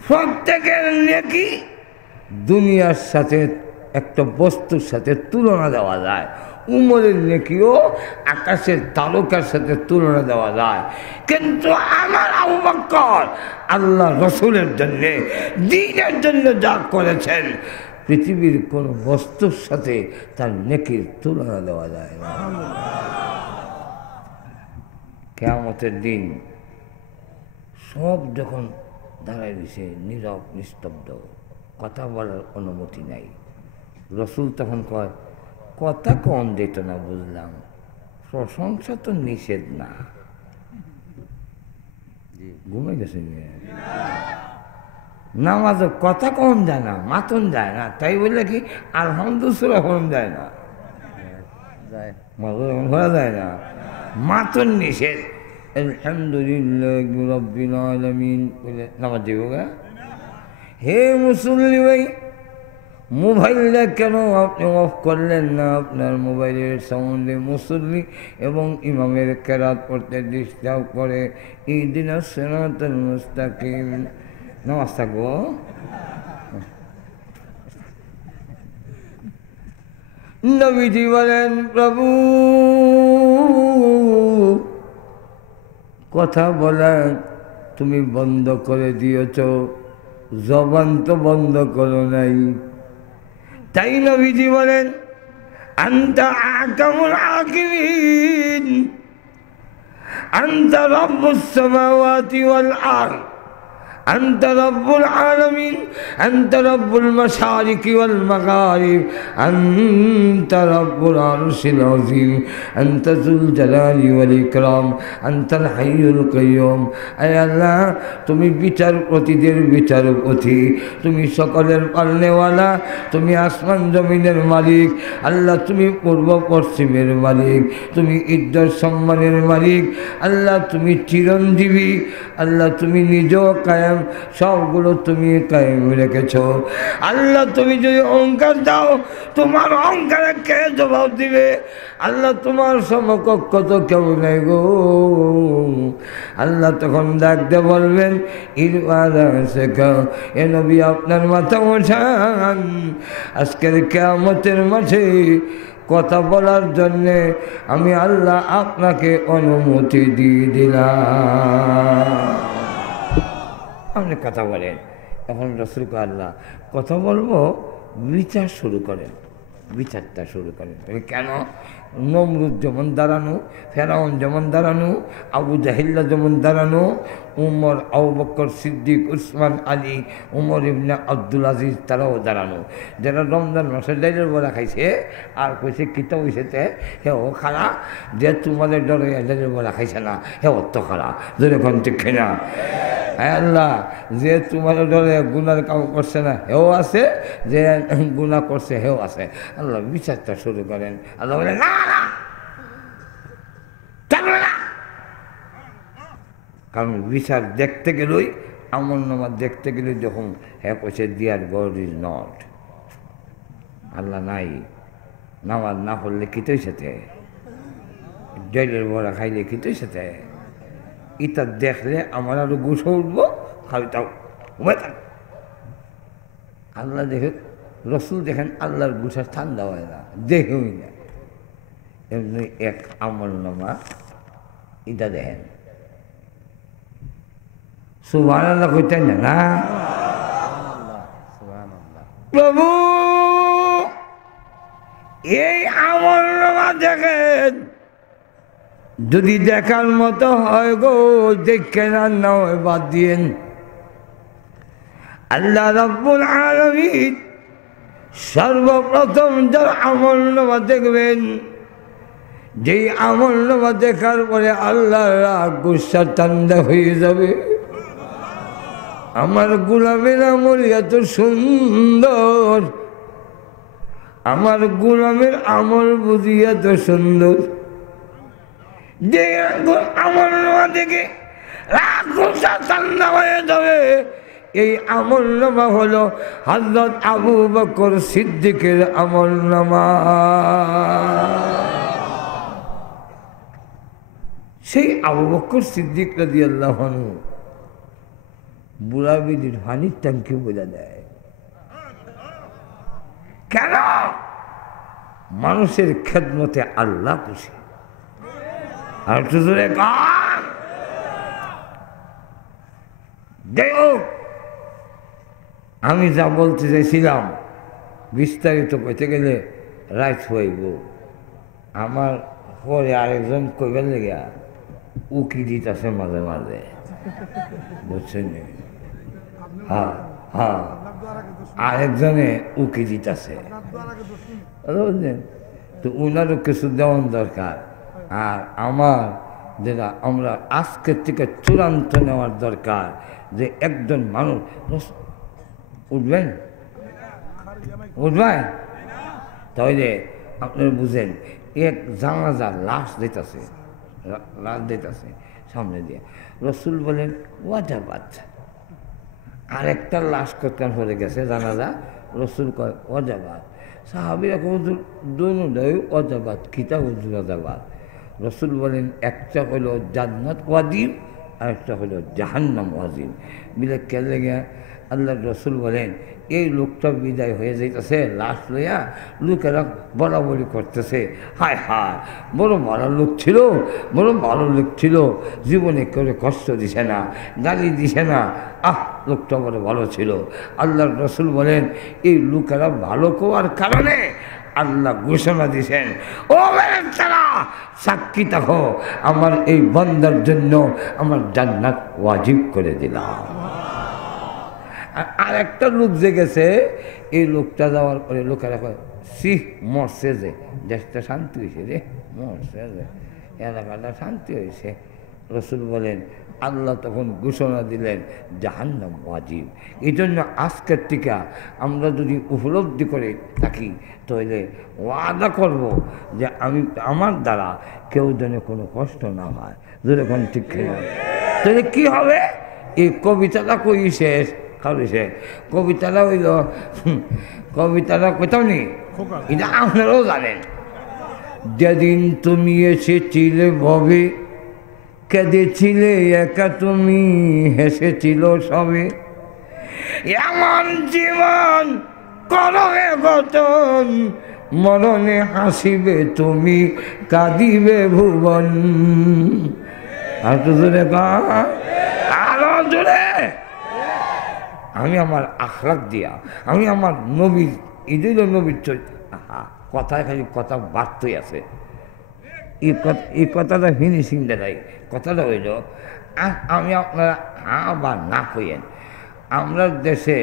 প্রত্যেকের নেকি দুনিয়ার সাথে একটা বস্তুর সাথে তুলনা দেওয়া যায়, উমরের নেকিও আকাশের তারকার সাথে তুলনা দেওয়া যায়। কিন্তু আমার আবু বকর আল্লাহ রসুলের জন্যে দ্বীনের জন্য যা করেছেন পৃথিবীর কোনো বস্তুর সাথে তার নেকির তুলনা দেওয়া যায় না। কিয়ামতের দিন সব যখন দাঁড়ায় দিছে নীরব নিস্তব্ধ, কথা বলার অনুমতি নাই। রসুল তখন কয় কথা কম দিত না বুঝলাম, প্রশংসা তো নিষেধ না। ঘুমে গেছে নামাজ কথা কম যায় না, মাতন যায় না, তাই বললে কি আলহামদুলিল্লাহ ফোন যায় না, করা যায় না, মাতন নিষেধ। আলহামদুলিল্লাহ রাব্বিল আলামিন বলে নামাজ দিব গা। হে মুসল্লি ভাই, মোবাইলটা কেন আপনি অফ করলেন না? আপনার মোবাইলের সাউন্ডে মুসল্লি এবং ইমামের কেরাত পড়তে ডিস্টার্ব করে। ইহদিনাস সিরাতাল মুস্তাকিম নামাজ থাকবো। নবীজি বলেন প্রভু কথা বলা তুমি বন্ধ করে দিয়েছ, জবান তো বন্ধ করো নাই। তাই নবীজি বলেন আনতা আহকামুল হাকিমিন, আনতা রাব্বুস সামাওয়াতি ওয়াল আরদ, أنت رب العالمين، أنت رب المشارق والمغارب، أنت رب العرش العظيم، أنت ذو الجلال والإكرام، أنت الحي القيوم। أي الله তুমি বিচারপতিদের বিচারপতি, তুমি সকলের পালনেওয়ালা, তুমি আসমান জমিনের মালিক। আল্লাহ তুমি পূর্ব পশ্চিমের মালিক, তুমি ইজ্জত সম্মানের মালিক। আল্লাহ তুমি চিরঞ্জীবী, আল্লাহ তুমি নিজেও কায়েম কায়েম সবগুলো তুমি কায়েম রেখেছো। আল্লাহ তুমি যদি অহংকার দাও তোমার অহংকারে কে জবাব দিবে? আল্লাহ তোমার সমকক্ষ তো কেউ নেই গো। আল্লাহ তখন ডাকতে বলবেন এ নবী আপনার মাথা ওঠান, আজকের কিয়ামতের মাঠে কথা বলার জন্যে আমি আল্লাহ আপনাকে অনুমতি দিয়ে দিলাম। আপনি কথা বলেন। এখন রাসূলকে আল্লাহ কথা বলবো, বিচার শুরু করেন, বিচারটা শুরু করেন। কেন? নমরুদ যেমন দাঁড়ানো, ফেরাউন যেমন দাঁড়ানো, আবু জাহিল্লা যেমন দাঁড়ানো, উমর, আবু বকর সিদ্দিক, উসমান আলী, উমর ইবনে আব্দুল আজিজ তারাও দাঁড়ানো। যারা রমজান মাসে ডাইলের বড়া খাইছে আর কইছে কিতা হইছেতে হেও খারা, যে তোমাদের ডরে ডাইলের বড়া খাইছে না হেও তো খারা, যেরকম ঠিক না। হ্যাঁ আল্লাহ, যে তোমার ডরে গুনার কাম করছে না হেও আছে, যে গুনাহ করছে হেও আছে। আল্লাহ বিচারটা শুরু করেন। আল্লাহ বলে না না চলবে না, কারণ বিচার দেখতে গেলই, আমল নামা দেখতে গেলে যখন হ্যাঁ কইছে দিয়ার গড ইজ নট, আল্লাহ নাই, নামাজ না পড়লে কিতই সাথে, জেলের বড়া খাইলে কিতই সাথে, এটা দেখলে আমার আরো গুছো উঠবো, খাবি তাও থাক। আল্লাহ দেখে, রসুল দেখেন আল্লাহর গুছার ঠান্ডা হয় না, দেখেই না। এমনি এক আমল নামা এটা দেখেন, সুবহানাল্লাহ কইতেন না? প্রভু এই আমল নামা দেখেন, যদি দেখার মতো হয় গো দেখে না হয় বাদ দিয়েন। আল্লাহ রাব্বুল আলামিন সর্বপ্রথম যার আমল নামা দেখবেন, যেই আমল নামা দেখার পরে আল্লাহর রাগ গুসা ঠান্ডা হয়ে যাবে। আমার গোলামের আমল এত সুন্দর, আমার গোলামের আমল বুঝি এত সুন্দর, যে আমল নামা দেখে রাগ গুসা ঠান্ডা হয়ে যাবে। এই আমল নামা হলো হযরত আবু বকর সিদ্দিকের আমল নামা। সেই আবু বকর সিদ্দিক রাদিয়াল্লাহু আনহু বুড়া বিলির পানির ট্যাঙ্কি বোঝা দেয়। কেন? মানুষের খেদমতে আল্লাহ খুশি। আর তো জোরে গান দেও। আমি যা বলতে চাইছিলাম বিস্তারিত কইতে গেলে রাইট হইব। আমার পরে আরেকজন কইবার লেগে উকি দিতেছে মাঝে মাঝে, বুঝছেন? হ্যাঁ হ্যাঁ, আরেকজনে উকি দিতেছে, বুঝলেন? তো উনারও কিছু দেওয়ান দরকার। আর আমার যেটা আমরা আজকের থেকে চূড়ান্ত নেওয়ার দরকার, যে একজন মানুষ উঠবেন উঠবেন তাহলে আপনারা বুঝেন, এক জানাজার লাশ দিতেছে, লাশ দিতেছে সামনে দিয়ে, রসুল বলেন ওয়াজাবাত। আরেকটা লাশ করতেন হয়ে গেছে জানাজা, রসুল কয় ওয়াজাবাত। সাহাবীরা হুজুর দুই ওয়াজাবাত, কিতা হুজুর ওয়াজাবাত? রসুল বলেন একটা হলো জান্নাত ওয়াজিব আর একটা হলো জাহান্নাম ওয়াজিব। বিলে কে লেগে আল্লাহ রসুল বলেন এই লোকটা বিদায় হয়ে যাইতেছে লাশ লইয়া, লোকেরা বরাবরি করতেছে, হায় হায় বড় ভালো লোক ছিল, বড় ভালো লোক ছিল, জীবনে কেউ কষ্ট দিছে না, গালি দিছে না, লোকটা বড় ভালো ছিল। আল্লাহর রসুল বলেন এই লোকেরা ভালো কোয়ার কারণে আল্লাহ ঘোষণা দিয়েছেন, ও তারা সাক্ষী থাকো, আমার এই বান্দার জন্য আমার জান্নাত ওয়াজিব করে দিলাম। আর একটা লোক যে গেছে, এই লোকটা যাওয়ার পরে লোকেরা কয় সিহ মরছে, যে দেশটা শান্তি হয়েছে রে, মরছে যে এলাকাটা শান্তি হয়েছে। রসুল বলেন আল্লাহ তখন ঘোষণা দিলেন জাহান্নাম ওয়াজিব। এই জন্য আজকের থেকে আমরা যদি উপলব্ধি করে থাকি তাহলে ওয়াদা করব যে আমি আমার দ্বারা কেউ যেন কোনো কষ্ট না হয়, যেরকম ঠিক খেয়ে, তাহলে কী হবে? এই কবিতাটা কই শেষ খাওয়াইছে কবিতাটা হইল কবিতাটা কোথাও নেই এটা আপনারাও জানেন যেদিন তুমি এসেছিলে ভবে কেঁদেছিলে একা তুমি হেসেছিল সবে এমন জীবন করবে গঠন মরণে হাসিবে তুমি কাঁদিবে ভুবন আর তো জোরে আরো জোরে আমি আমার আখলাক দিয়া আমি আমার নবীর ঈদুল নবীর কথায় খালি কথা বাড়তেই আছে এই কথাটা ফিনিশিং দেয় কথাটা হইল আমি আপনারা হ্যাঁ বা না কইেন আমরা দেশে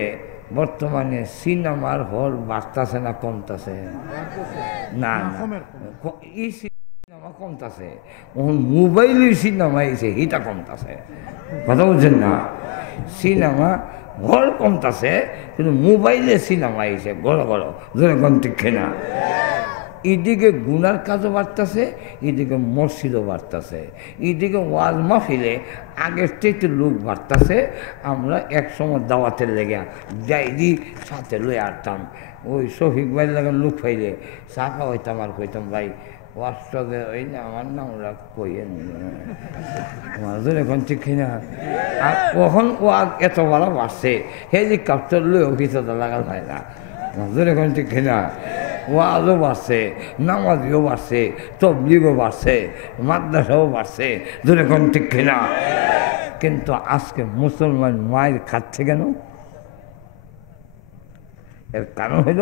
বর্তমানে সিনেমার হল বাড়তেছে না কমতেছে না এই সিনেমা কমতেছে মোবাইলের সিনেমা এসে এটা কমতেছে কথা বলছেন না সিনেমা হল কমতেছে কিন্তু মোবাইলের সিনেমা এসে বড় বড় ধরে কম ঠিক না এদিকে গুনার কাজও বাড়তেছে এদিকে মসজিদও বাড়তেছে এদিকে ওয়াজ মাহফিলে আগের থেকে লোক বাড়তেছে আমরা একসময় দাওয়াতের লেগে যাইদি সাথে লয়ে আনতাম ওই শফিক ভাই লাগান লোক পাইলে চা খাওয়াইতাম আর কইতাম ভাই ওয়াজটাতে ওই না আমার না ওরা কইয়েন মাঝের এখন ঠিক না আর কখন ওয়াজ এত বড় বাড়ছে হেলিকপ্টার লয়ে অফিসে লাগাল হয় না মাঝের এখন ঠিক না ওয়াজও বাড়ছে নামাজিও বাড়ছে তবলিগও বাড়ছে মাদ্রাসাও বাড়ছে ধরে কোন ঠিক কিনা কিন্তু আজকে মুসলমান মায়ের খাচ্ছে কেন এর কারণ হইল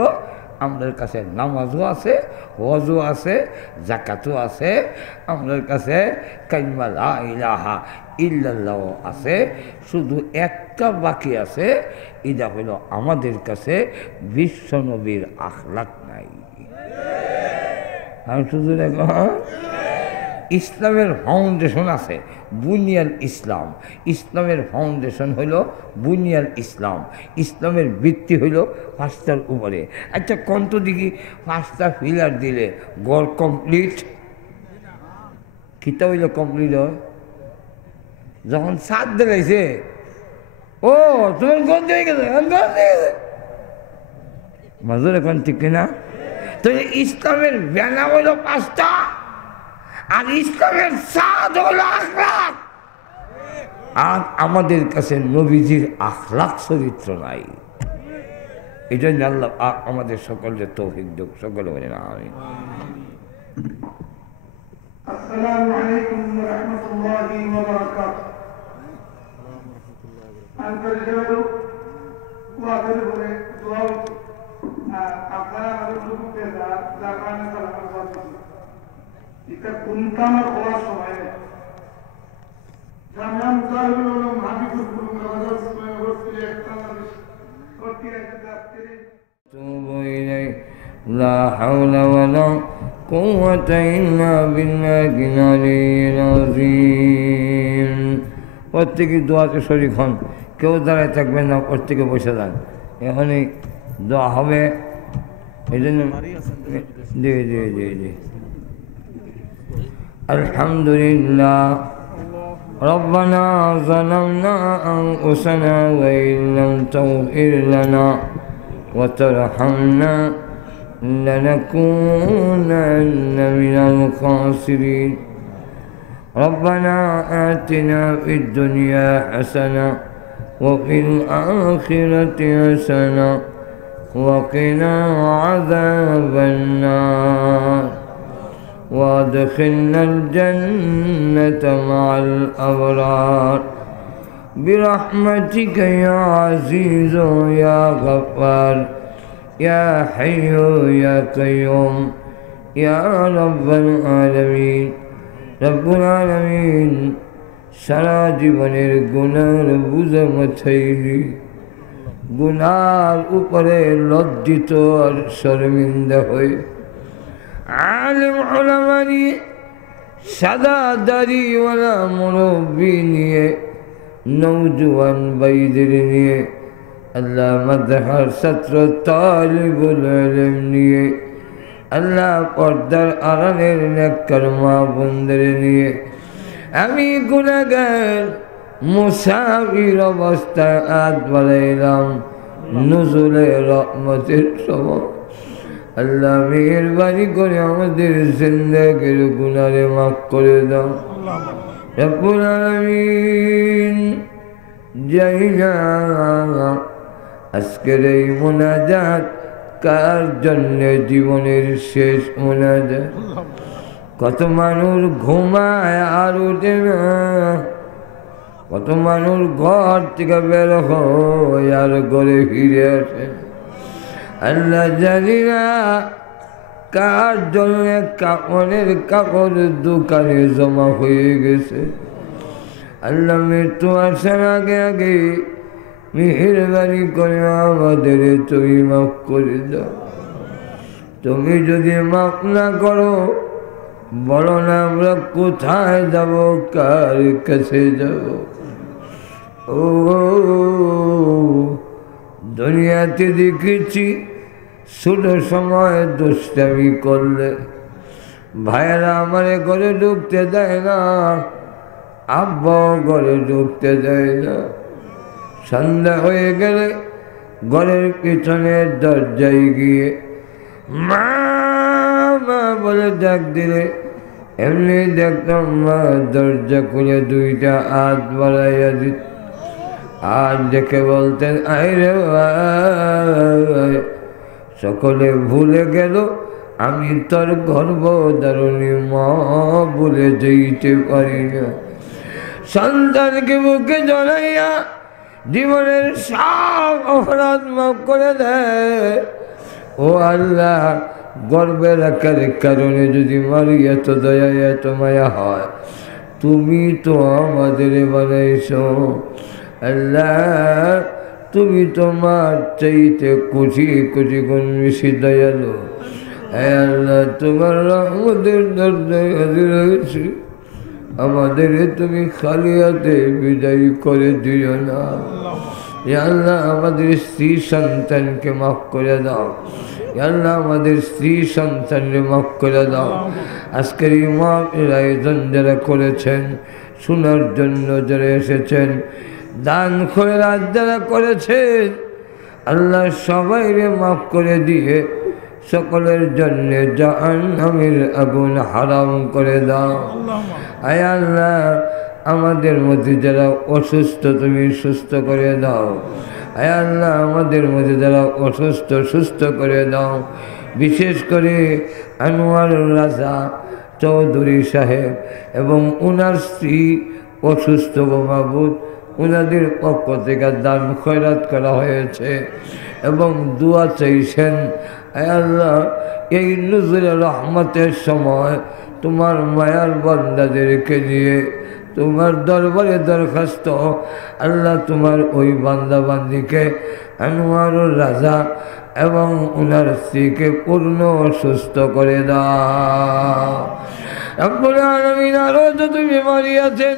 আমাদের কাছে নামাজও আছে ওয়াজও আছে জাকাতও আছে আমাদের কাছে কালিমা লা ইলাহা ইল্লাল্লাহ আছে শুধু একটা বাকি আছে এটা হইল আমাদের কাছে বিশ্ব নবীর আখলাক নাই আর শুধু ইসলামের ফাউন্ডেশন আছে বুনিয়াল ইসলাম ইসলামের ফাউন্ডেশন হইল বুনিয়াল ইসলাম ইসলামের ভিত্তি হইল পাঁচটার উপরে আচ্ছা কন্ত দিকে পাঁচটা ফিলার দিলে গড় কমপ্লিট কিতা হইল কমপ্লিট হয় যখন সাত দিলাইছে ও তোমার গন্ধ হয়ে গেছে মাজুর এখন ঠিক কিনা তো ইসলামের ব্যানা হইল পাঁচটা আর ইসলামের সাদ হল আখলাক আর আমাদের কাছে নবীজির আখলাক চরিত্র নাই এই জন্য আল্লাহ আমাদের সকলের তৌফিক দেব সকলে বলে না আমি আসসালামু আলাইকুম ওয়া রাহমাতুল্লাহি ওয়া বারাকাতুহু আন্তর্জাতিক ওয়াদের বলে দোয়া আপনারা আমাদের গ্রুপে জাপানে সালাম করছেন এটা কোনটা আমার হওয়ার সময় জামিয়া মুজাহিদুল উলুম হাবিবুল বুলবুল ইউনিভার্সিটি একটা করতে রাখতে তুবু ইলাই লা হাওলা ওয়ালা কুওয়াতা ইল্লা বিল্লাহিল আলিয়্যিল আযীম প্রত্যেকে দোয়াতে শরীক হন কেউ দাঁড়ায় থাকবেন না প্রত্যেকে বসে যান এখানে দোয়া হবে এই জন্য জি জি জি জি আলহামদুলিল্লাহ ربنا ظلمنا أنفسنا وإن لم تغفر لنا وترحمنا لنكونن من الخاسرين ربنا آتنا في الدنيا حسنة وفي الآخرة حسنة وقنا عذاب النار وادخلنا الجنة مع الأبرار برحمتك يا عزيز يا غفار يا حي يا قيوم يا رب العالمين رب العالمين সারা জীবনের গুনার বুঝে মাথাইলি গুনার উপরে লজ্জিত আর শর্মিন্দা হয়ে আলেম উলামা নিয়ে সাদা দাড়িওয়ালা মুরব্বি নিয়ে নওজোয়ান ভাইদের নিয়ে আল্লাহ মাদ্রাসার ছাত্র তালিবুল ইলম নিয়ে আল্লাহ পর্দার আড়ালের নেককার মা বোনদের নিয়ে আমি গুনাহগার মুসাফির অবস্থায় হাত বাড়াইলাম নজুলে রহমতের সময়। আল্লাহ মেহেরবানি করে আমাদের জিন্দেগির গুনাহে মাফ করে দাও রব্বুল আলামিন। জানি না আজকের এই মুনাজাত কার জন্য জীবনের শেষ মুনাজাত। কত মানুষ ঘুমায় আর ওঠে না, কত মানুষ ঘর থেকে বের হয় আর ঘরে ফিরে আসে। আল্লাহ জানি না কার জন্য কাপড়ের কাপড় দোকানে জমা হয়ে গেছে। আল্লাহ মৃত্যু আসার আগে আগে মেহেরবানি করে আমাদের তুমি মাফ করে দাও। তুমি যদি মাফ না করো বলো না আমরা কোথায় যাব, কার কাছে যাব। ও দুনিয়াতে দেখেছি ছোট সময় দুষ্টামি করলে ভাইয়েরা আমারে ঘরে ঢুকতে দেয় না, আব্বা ঘরে ঢুকতে দেয় না। সন্ধ্যা হয়ে গেলে ঘরের পিছনে দরজায় গিয়ে মা মা বলে ডাক দিলে এমনি দেখতাম মা দরজা খুলে দুইটা হাত বাড়াইয়া দিত। আর দেখে বলতেন আইরে ভাই, সকলে ভুলে গেল আমি তোর গর্ভধারণী মা বলে যেতে পারি না। সন্তানকে বুকে জড়াইয়া জীবনের সব অপরাধ মাফ করে দেয়। ও আল্লাহ, গর্বে রাখার কারণে যদি মারি এত দয়া এত মায়া হয়, তুমি তো আমাদের বানাইছো। আল্লাহ তুমি তোমার চাইতে কোটি কোটি গুণ বেশি দয়ালু। হ্যাঁ আল্লাহ, তোমার রহমতের দরজায় হাজির হয়েছি, আমাদের তুমি খালি হাতে বিদায় করে দিও না। আল্লাহ আমাদের স্ত্রী সন্তানকে মাফ করে দাও। আল্লাহ আমাদের স্ত্রী সন্তানকে মাফ করে দাও। আজকের এই মাহফিল আয়োজন যারা করেছেন, শোনার জন্য যারা এসেছেন, দান খয়রাত যারা করেছেন, আল্লাহ সবাইকে মাফ করে দিয়ে সকলের জন্য জাহান্নামের আগুন হারাম করে দাও। আয় আল্লাহ, আমাদের মধ্যে যারা অসুস্থ তুমি সুস্থ করে দাও। আয় আল্লাহ, আমাদের মধ্যে যারা অসুস্থ সুস্থ করে দাও। বিশেষ করে আনোয়ারুল রাজা চৌধুরী সাহেব এবং ওনার স্ত্রী অসুস্থ মাহবুব, ওনাদের পক্ষ থেকে দান খয়রাত করা হয়েছে এবং দোয়া চাইছেন। আয় আল্লাহ, এই নজরুল রহমতের সময় তোমার মায়ার বান্দাদেরকে নিয়ে তোমার দরবারে দরখাস্ত, আল্লাহ তোমার ওই বান্দা বান্দিকে আনোয়ারুল রাজা এবং ওনার স্ত্রীকে পূর্ণ সুস্থ করে দাও। রব্বুল আলামিন আরো যত বিমারি আছেন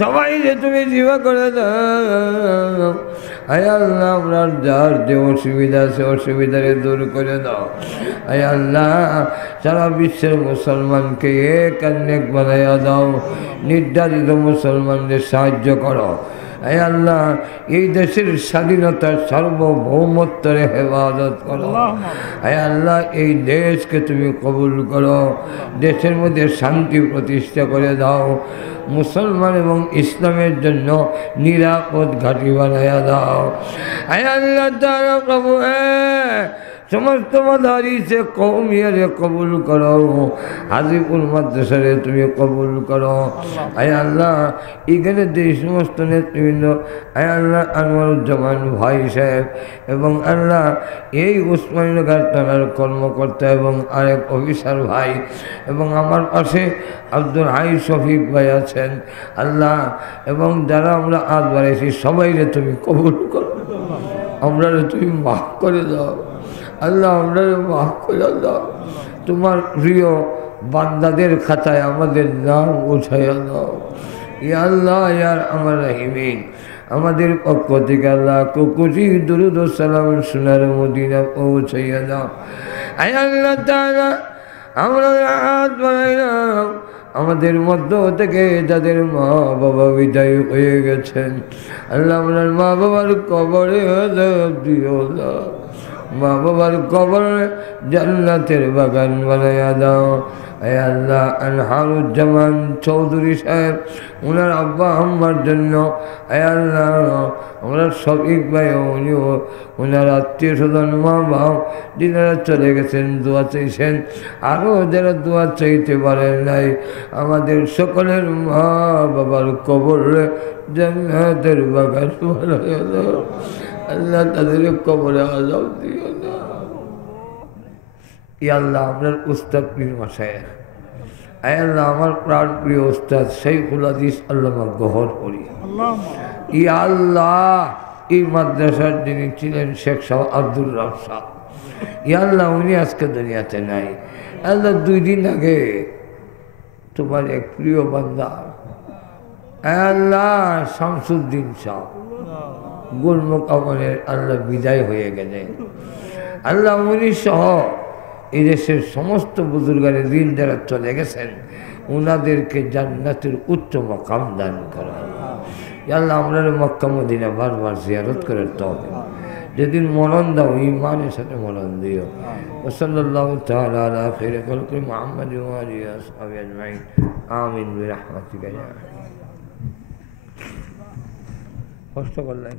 সবাইকে তুমি জীবা করে দাও। আয় আল্লাহ, আমরা যার যে অসুবিধা আছে অসুবিধারে দূর করে দাও। আয় আল্লাহ, সারা বিশ্বের মুসলমানকে এক অনেক বানাইয়া দাও। নির্যাতিত মুসলমানদের সাহায্য করো। আয় আল্লাহ, এই দেশের স্বাধীনতার সার্বভৌমত্বের হেফাজত করো। আয় আল্লাহ, এই দেশকে তুমি কবুল করো। দেশের মধ্যে শান্তি প্রতিষ্ঠা করে দাও। মুসলমান এবং ইসলামের জন্য নিরাপদ ঘাঁটি বানাইয়া দাও। আয় আল্লাহ তাআলা প্রভু, সমস্ত মাদারিসে কওমিয়ারে কবুল করো। হাজিপুর মাদ্রাসারে তুমি কবুল করো। আয় আল্লাহ, এখানে যে সমস্ত নেতৃবৃন্দ, আয় আল্লাহ আনোয়ারুজ্জামান ভাই সাহেব এবং আল্লাহ এই উসমানীনগর থানার কর্মকর্তা এবং আরেক অফিসার ভাই এবং আমার পাশে আব্দুল হাই শফিক ভাই আছেন আল্লাহ, এবং যারা আমরা আজ বাড়াইছি সবাইরে তুমি কবুল করো। আমরা তুমি মাফ করে দাও আল্লাহ, আমরা মাফ করে দাও। তোমার প্রিয় বান্দাদের খাতায় আমাদের নাম উঠাইয়া দাও। ইয়া আল্লাহ ইয়ার আমার রাহিমিন, আমাদের পক্ষ থেকে আল্লাহ কোটি দুরুদ ও সালাম সোনার মদিনা পৌঁছাইয়া দাও। আয় আল্লাহ তাআলা আমরা হাত বাড়াইলাম, আমাদের মধ্য থেকে যাদের মা বাবা বিদায় হয়ে গেছেন আল্লাহ আপনার মা বাবার কবরে দিও না, মা বাবার কবরে জান্নাতের বাগান বানাইয়া দাও। এই আল্লাহ আনহারুজ্জামান চৌধুরী সাহেব ওনার আব্বা আম্মার জন্য এই আল্লাহ আমরা শফিক ভাই উনিও ওনার আত্মীয় স্বজন মা বাপ যিনারা চলে গেছেন দোয়া চাইছেন, আরও যারা দোয়া চাইতে পারেন নাই আমাদের সকলের মা বাবার কবরে জান্নাতের বাগান বানাইয়া দাও। আল্লাহ তাদের কবরে আযাব দিও না। ইয়া আল্লাহ আপনার উস্তাদ পীর মাশায়েখ, আয় আল্লাহ আমার প্রাণ প্রিয় উস্তাদ শাইখুল হাদিস আল্লামা গহর করি। ইয়া আল্লাহ এই মাদ্রাসার যিনি ছিলেন শেখ সাহেব আব্দুর রাফসা, ইয়া আল্লাহ উনি আজকে দুনিয়াতে নাই। আল্লাহ 2 দিন আগে তোমার এক প্রিয় বান্দা আল্লাহ শামসুদ্দিন শাহ গুলমুখ আমলের আল্লাহ বিদায় হয়ে গেলেন। আল্লাহ উনি সহ এই দেশের সমস্ত বুজুর্গানের দিন যারা চলে গেছেন ওনাদেরকে জান্নাতের উচ্চ মাকাম দান করা। আল্লাহ আমরা মক্কা মদিনা বারবার জিয়ারত করার তৌফিক, যেদিন মরণ দাও ইমানের সাথে মরণ দিও। ওয়াসাল্লাল্লাহু তাআলা আলা খাইরি খালকি মুহাম্মাদ ওয়া আলিহি ওয়া সাহবিহি আজমাইন আমিন বিরহমাতিকা ইয়া আরহাম। কষ্ট করলেন।